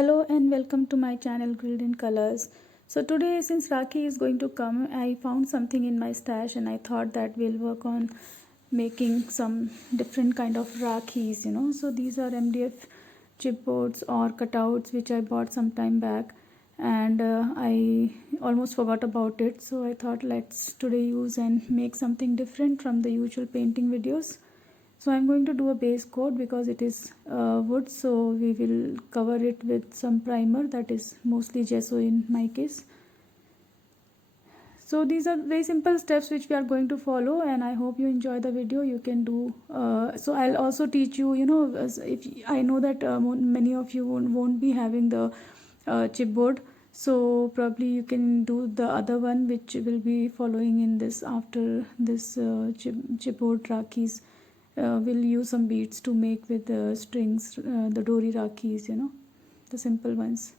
Hello and welcome to my channel Grilled in Colors. So today, since Rakhi is going to come, I found something in my stash and I thought that we'll work on making some different kind of Rakhis. So these are MDF chipboards or cutouts which I bought some time back, and I almost forgot about it. So I thought let's today use and make something different from the usual painting videos. So I'm going to do a base coat because it is wood, so we will cover it with some primer, that is mostly gesso in my case. So these are very simple steps which we are going to follow, and I hope you enjoy the video. You can do so I'll also teach you, if I know that many of you won't be having the chipboard, so probably you can do the other one which will be following in this after this chipboard Rakhis. We'll use some beads to make with the strings, the Dori Rakhis, the simple ones.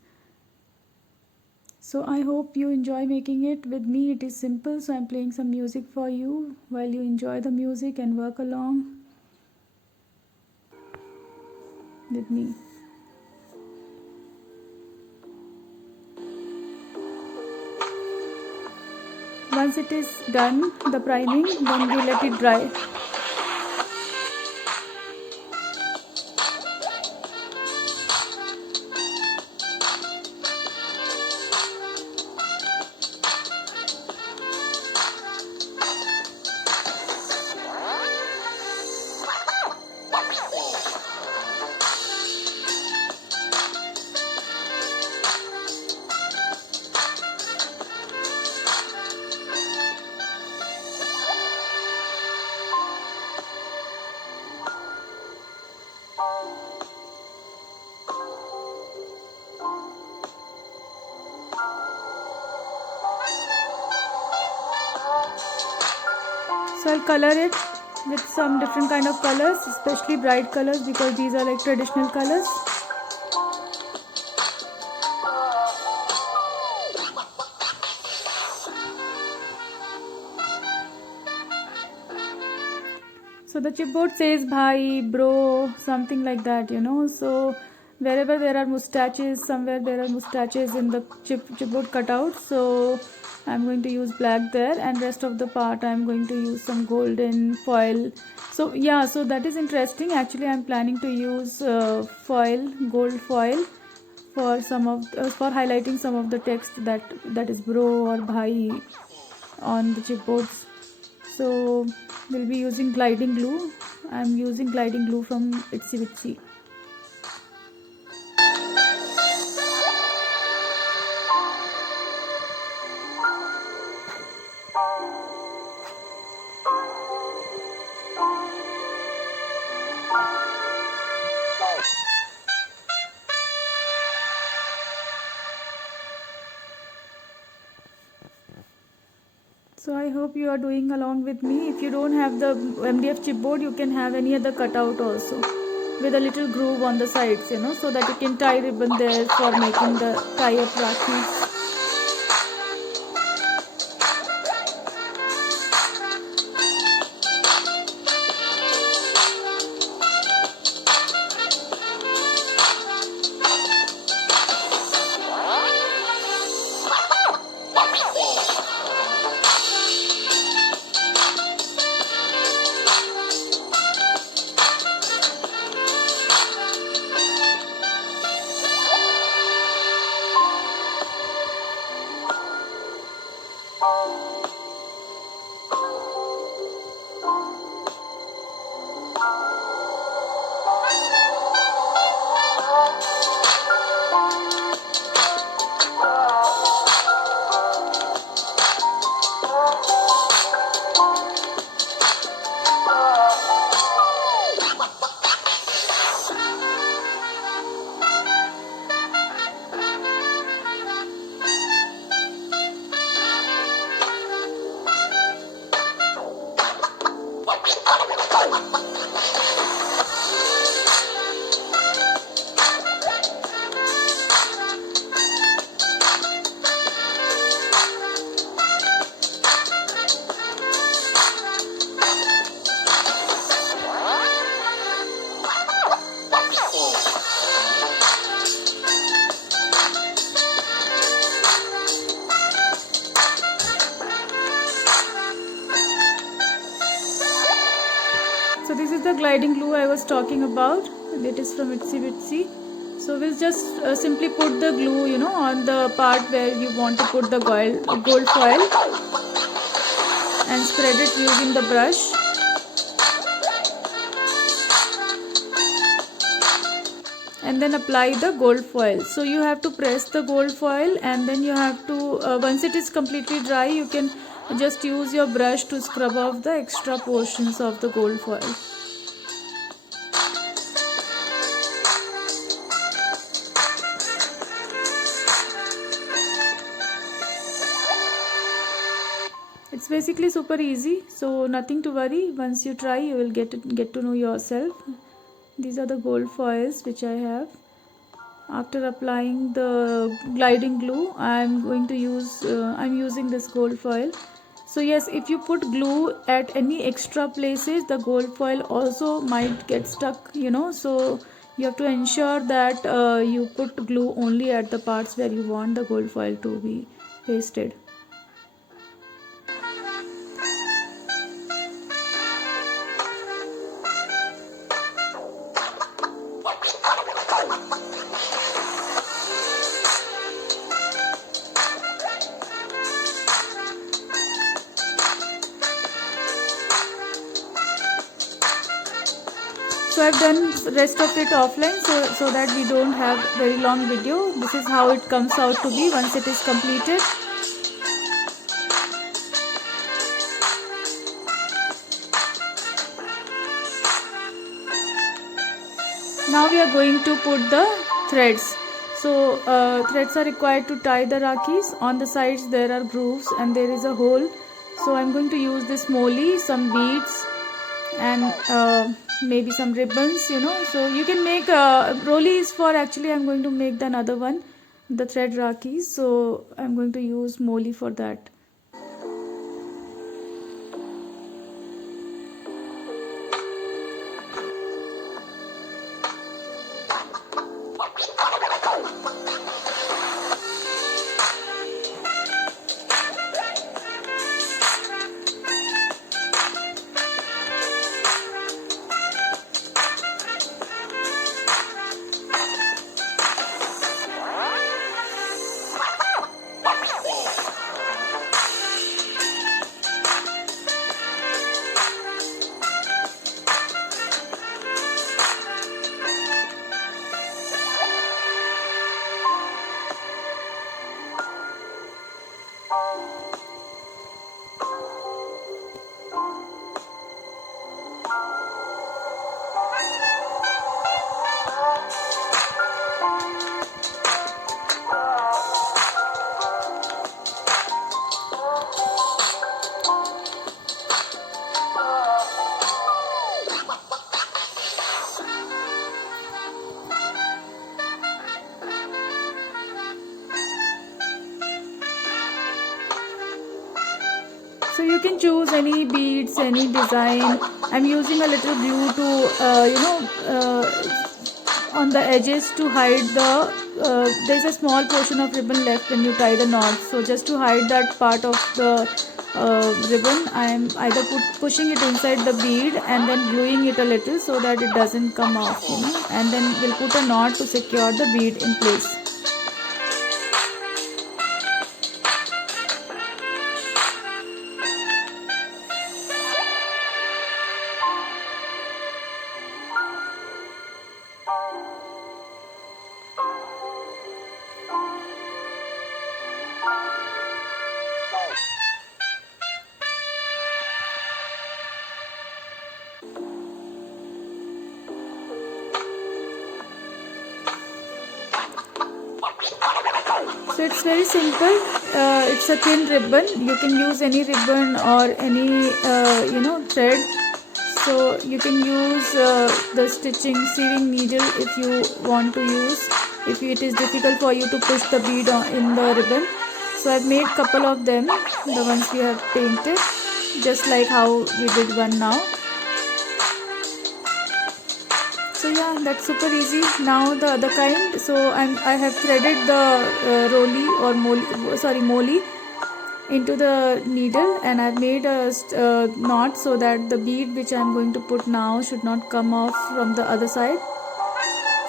So I hope you enjoy making it. With me it is simple, so I'm playing some music for you while you enjoy the music and work along with me. Once it is done, the priming, then we let it dry. So I'll color it with some different kind of colors, especially bright colors, because these are like traditional colors. So the chipboard says bhai, bro, something like that, So wherever there are mustaches, somewhere there are mustaches in the chipboard cutout. So I'm going to use black there, and rest of the part I'm going to use some golden foil. So yeah, so that is interesting. Actually, I'm planning to use gold foil for for highlighting some of the text that is bro or bhai on the chipboards. So we'll be using gliding glue. I'm using gliding glue from Itsy Bitsy. So I hope you are doing along with me. If you don't have the MDF chipboard, you can have any other cutout also with a little groove on the sides, so that you can tie ribbon there for making the tie-up Rakhis. gliding glue I was talking about. It is from Itsy Bitsy. So we'll just simply put the glue, you know, on the part where you want to put the gold foil and spread it using the brush. And then apply the gold foil. So you have to press the gold foil, and then you have to, once it is completely dry, you can just use your brush to scrub off the extra portions of the gold foil. It's basically super easy, so nothing to worry. Once you try, you will get to know yourself. These are the gold foils which I have. After applying the gliding glue, I'm using this gold foil. So yes, if you put glue at any extra places, the gold foil also might get stuck, you know. So you have to ensure that you put glue only at the parts where you want the gold foil to be pasted. So I've done the rest of it offline so that we don't have very long video. This is how it comes out to be once it is completed. Now we are going to put the threads. So threads are required to tie the Rakhis. On the sides there are grooves and there is a hole. So I'm going to use this moli, some beads, and maybe some ribbons, you know. So you can make Roli is for, actually I'm going to make the another one, the thread Rakhis. So I'm going to use moli for that. So you can choose any beads, any design. I'm using a little glue to, on the edges to hide the, there's a small portion of ribbon left when you tie the knot. So just to hide that part of the ribbon, I'm either pushing it inside the bead and then gluing it a little so that it doesn't come off, you know. And then we'll put a knot to secure the bead in place. So it's very simple. It's a thin ribbon. You can use any ribbon or any thread. So you can use the sewing needle if you want to use, if it is difficult for you to push the bead in the ribbon. So I've made couple of them, the ones we have painted, just like how we did one now. So yeah, that's super easy. Now the other kind. So I have threaded the moli into the needle, and I've made a knot so that the bead which I'm going to put now should not come off from the other side.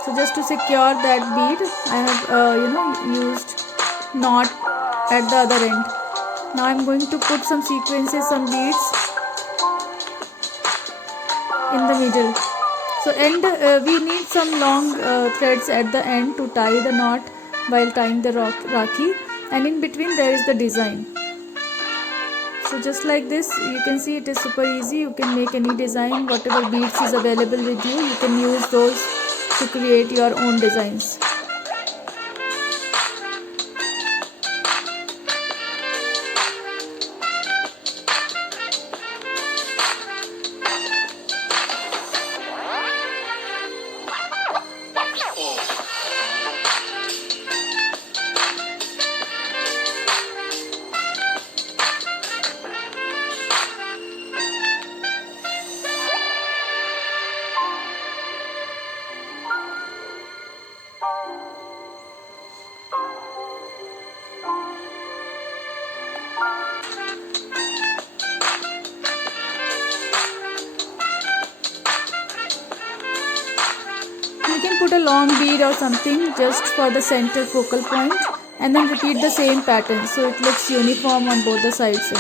So just to secure that bead, I have used knot at the other end. Now I'm going to put some sequences, some beads in the middle. So we need some long threads at the end to tie the knot while tying the Rakhi, and in between there is the design. So just like this, you can see it is super easy. You can make any design, whatever beads is available with you, you can use those to create your own designs. You can put a long bead or something just for the center focal point, and then repeat the same pattern so it looks uniform on both the sides.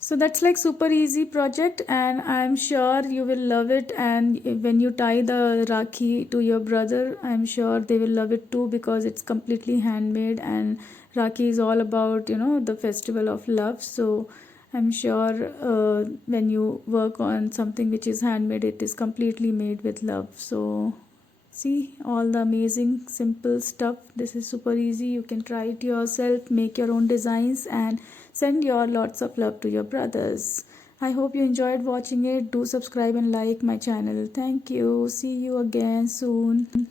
So that's like super easy project, and I'm sure you will love it. And when you tie the Rakhi to your brother, I'm sure they will love it too, because it's completely handmade, and Rakhi is all about the festival of love. So I'm sure when you work on something which is handmade, it is completely made with love. So see all the amazing simple stuff. This is super easy. You can try it yourself, make your own designs, and send your lots of love to your brothers. I hope you enjoyed watching it. Do subscribe and like my channel. Thank you. See you again soon.